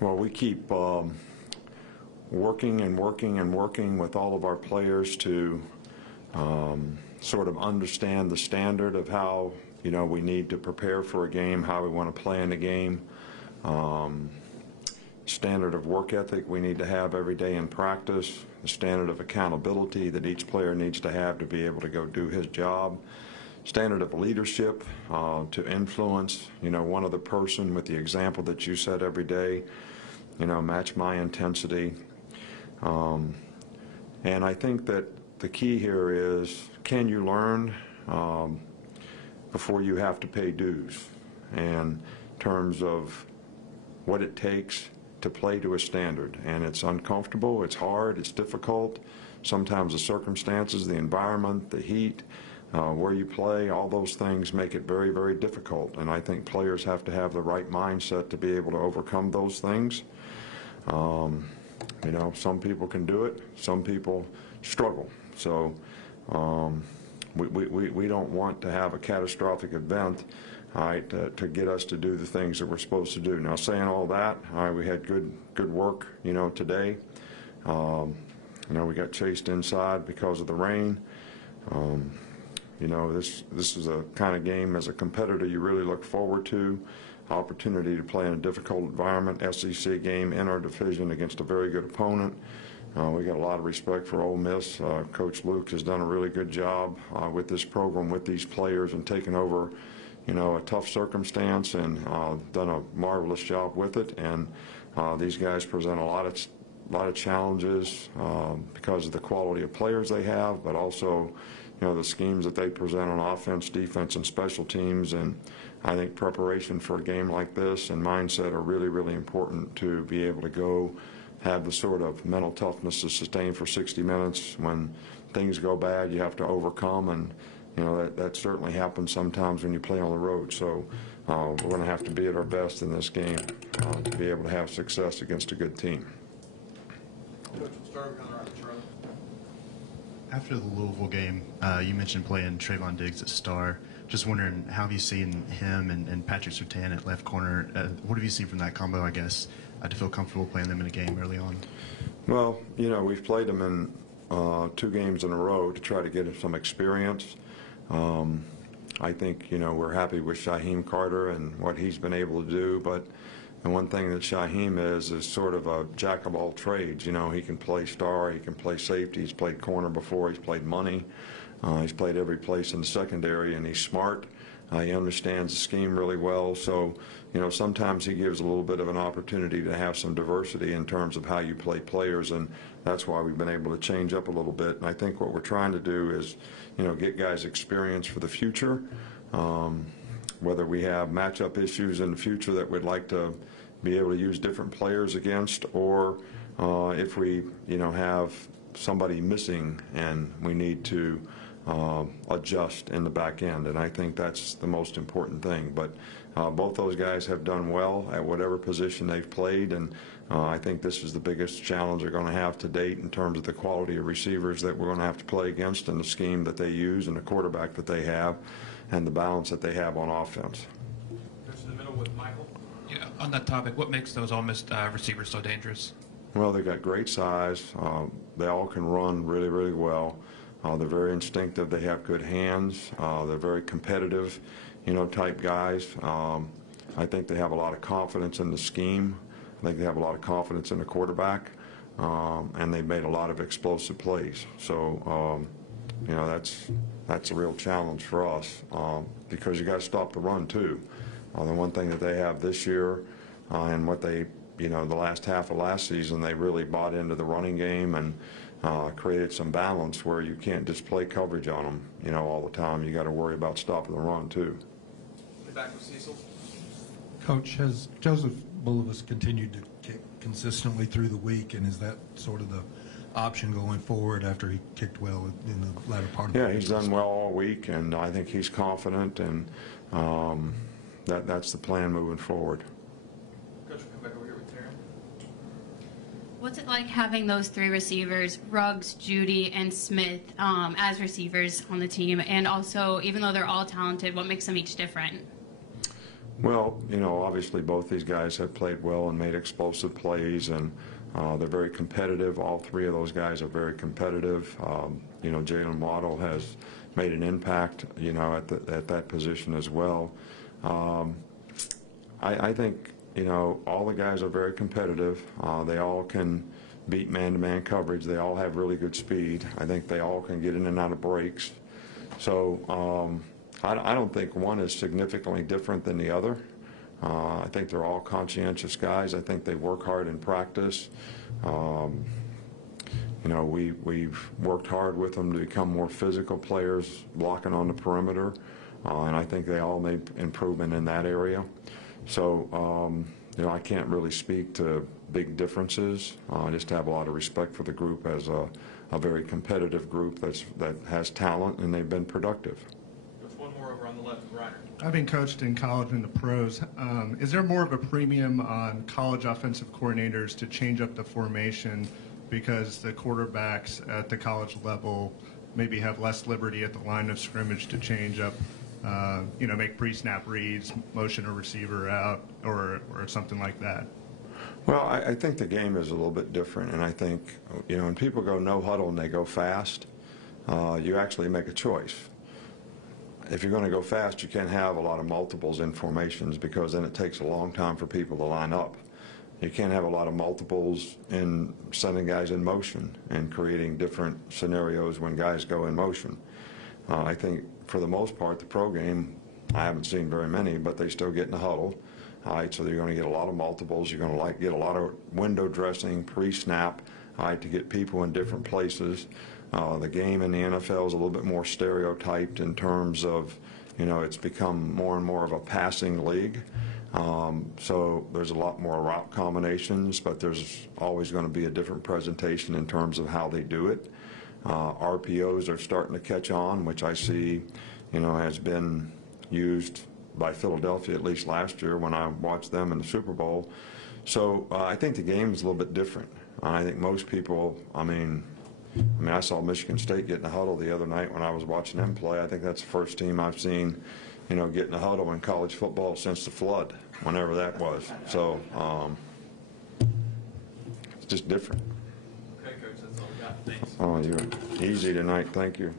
Well, we keep working and working and working with all of our players to sort of understand the standard of how we need to prepare for a game, how we want to play in a game, standard of work ethic we need to have every day in practice, the standard of accountability that each player needs to have to be able to go do his job, standard of leadership to influence one other person with the example that you set every day, match my intensity. And I think that the key here is, can you learn before you have to pay dues, and in terms of what it takes to play to a standard. And it's uncomfortable, it's hard, it's difficult. Sometimes the circumstances, the environment, the heat, where you play, all those things make it very, very difficult. And I think players have to have the right mindset to be able to overcome those things. Some people can do it, some people struggle. So we don't want to have a catastrophic event, all right, to get us to do the things that we're supposed to do. Now, saying all that, all right, we had good work, today. We got chased inside because of the rain. This is a kind of game as a competitor you really look forward to. Opportunity to play in a difficult environment, SEC game in our division against a very good opponent. We got a lot of respect for Ole Miss. Coach Luke has done a really good job with this program, with these players, and taken over, a tough circumstance and done a marvelous job with it. And these guys present a lot of challenges because of the quality of players they have, but also, the schemes that they present on offense, defense, and special teams. And I think preparation for a game like this and mindset are really, really important to be able to go have the sort of mental toughness to sustain for 60 minutes. When things go bad, you have to overcome, and that certainly happens sometimes when you play on the road. So we're going to have to be at our best in this game to be able to have success against a good team. After the Louisville game, you mentioned playing Trayvon Diggs at star. Just wondering, how have you seen him and Patrick Surtain at left corner? What have you seen from that combo, I guess, to feel comfortable playing them in a game early on? Well, we've played them in 2 games in a row to try to get some experience. I think, we're happy with Shaheem Carter and what he's been able to do, but the one thing that Shaheem is sort of a jack of all trades. He can play star, he can play safety, he's played corner before, he's played money, he's played every place in the secondary, and he's smart. He understands the scheme really well. So, sometimes he gives a little bit of an opportunity to have some diversity in terms of how you play players, and that's why we've been able to change up a little bit. And I think what we're trying to do is, get guys experience for the future. Whether we have matchup issues in the future that we'd like to be able to use different players against, or if we, have somebody missing and we need to adjust in the back end. And I think that's the most important thing. But both those guys have done well at whatever position they've played, and I think this is the biggest challenge they're going to have to date in terms of the quality of receivers that we're going to have to play against, and the scheme that they use, and the quarterback that they have, and the balance that they have on offense. Goes to the middle with Michael. Yeah, on that topic, what makes those Ole Miss receivers so dangerous? Well, they've got great size. They all can run really, really well. They're very instinctive. They have good hands. They're very competitive, type guys. I think they have a lot of confidence in the scheme. I think they have a lot of confidence in the quarterback, and they've made a lot of explosive plays. So, that's a real challenge for us because you got to stop the run too. The one thing that they have this year, and what they, the last half of last season, they really bought into the running game and created some balance where you can't just play coverage on them, all the time. You got to worry about stopping the run too. Back with Cecil. Coach, has Joseph Bulovas continued to kick consistently through the week, and is that sort of the option going forward after he kicked well in the latter part of the week? Yeah, he's done well all week, and I think he's confident, and that's the plan moving forward. Coach, we'll come back over here with Taryn. What's it like having those 3 receivers, Ruggs, Judy, and Smith, as receivers on the team? And also, even though they're all talented, what makes them each different? Well, you know, obviously both these guys have played well and made explosive plays, and they're very competitive. All three of those guys are very competitive. You know, Jalen Waddle has made an impact, you know, at that position as well. I think, you know, all the guys are very competitive. They all can beat man-to-man coverage. They all have really good speed. I think they all can get in and out of breaks. So I don't think one is significantly different than the other. I think they're all conscientious guys. I think they work hard in practice. You know, we've worked hard with them to become more physical players, blocking on the perimeter, and I think they all made improvement in that area. So, you know, I can't really speak to big differences. I just have a lot of respect for the group as a very competitive group that has talent, and they've been productive. Coach, one more over on the left, Reiner. Having coached in college and the pros, is there more of a premium on college offensive coordinators to change up the formation because the quarterbacks at the college level maybe have less liberty at the line of scrimmage to change up, you know, make pre-snap reads, motion a receiver out, or something like that? Well, I think the game is a little bit different, and I think, you know, when people go no huddle and they go fast, you actually make a choice. If you're going to go fast, you can't have a lot of multiples in formations because then it takes a long time for people to line up. You can't have a lot of multiples in sending guys in motion and creating different scenarios when guys go in motion. I think for the most part, the pro game, I haven't seen very many, but they still get in the huddle. All right, so you're going to get a lot of multiples. You're going to get a lot of window dressing, pre-snap, all right, to get people in different places. The game in the NFL is a little bit more stereotyped in terms of, you know, it's become more and more of a passing league. So there's a lot more route combinations, but there's always going to be a different presentation in terms of how they do it. RPOs are starting to catch on, which I see, you know, has been used by Philadelphia at least last year when I watched them in the Super Bowl. So I think the game is a little bit different. I think most people, I mean, I saw Michigan State get in a huddle the other night when I was watching them play. I think that's the first team I've seen, you know, get in a huddle in college football since the flood, whenever that was. So it's just different. Okay, Coach, that's all we got. Thanks. Oh, you're easy tonight. Thank you.